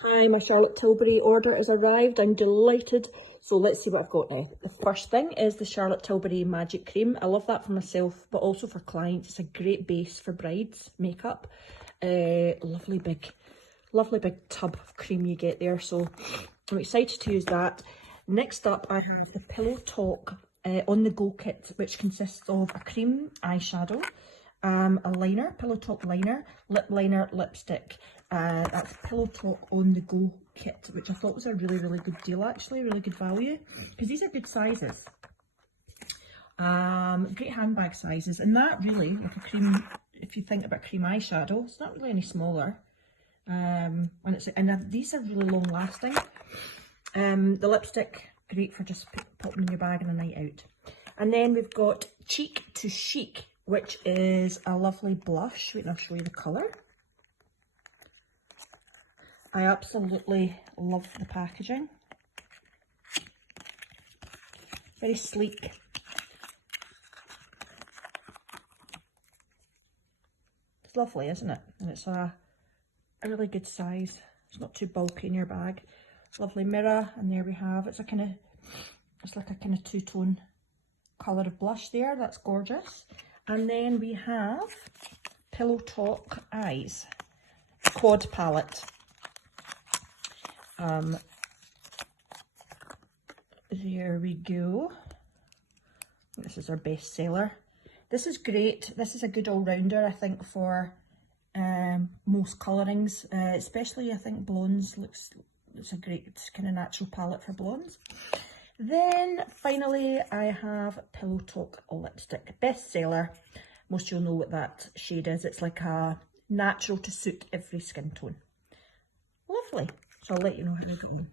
Hi, my Charlotte Tilbury order has arrived. I'm delighted. So let's see what I've got now. The first thing is the Charlotte Tilbury Magic Cream. I love that for myself, but also for clients. It's a great base for brides makeup. Lovely big tub of cream you get there. So I'm excited to use that. Next up, I have the Pillow Talk On The Go kit, which consists of a cream eyeshadow, a liner, Pillow Talk liner, lip liner, lipstick. That's Pillow Talk On The Go kit, which I thought was a really good deal actually, really good value, because these are good sizes. Great handbag sizes, and that really, like a cream, if you think about cream eyeshadow, it's not really any smaller. And these are really long lasting. The lipstick, great for just popping in your bag on a night out. And then we've got Cheek to Chic, which is a lovely blush. Wait, I'll show you the colour. I absolutely love the packaging. Very sleek. It's lovely, isn't it? And it's a really good size. It's not too bulky in your bag. Lovely mirror, and there we have, it's like a kind of two-tone colour of blush there. That's gorgeous. And then we have Pillow Talk Eyes Quad Palette. There we go. This is our best seller. This is great. This is a good all-rounder, I think, for most colourings, especially I think blondes it's a great kind of natural palette for blondes. Then finally I have Pillow Talk lipstick, best seller. Most of you'll know what that shade is. It's like a natural to suit every skin tone. Lovely. So I'll let you know how we go on.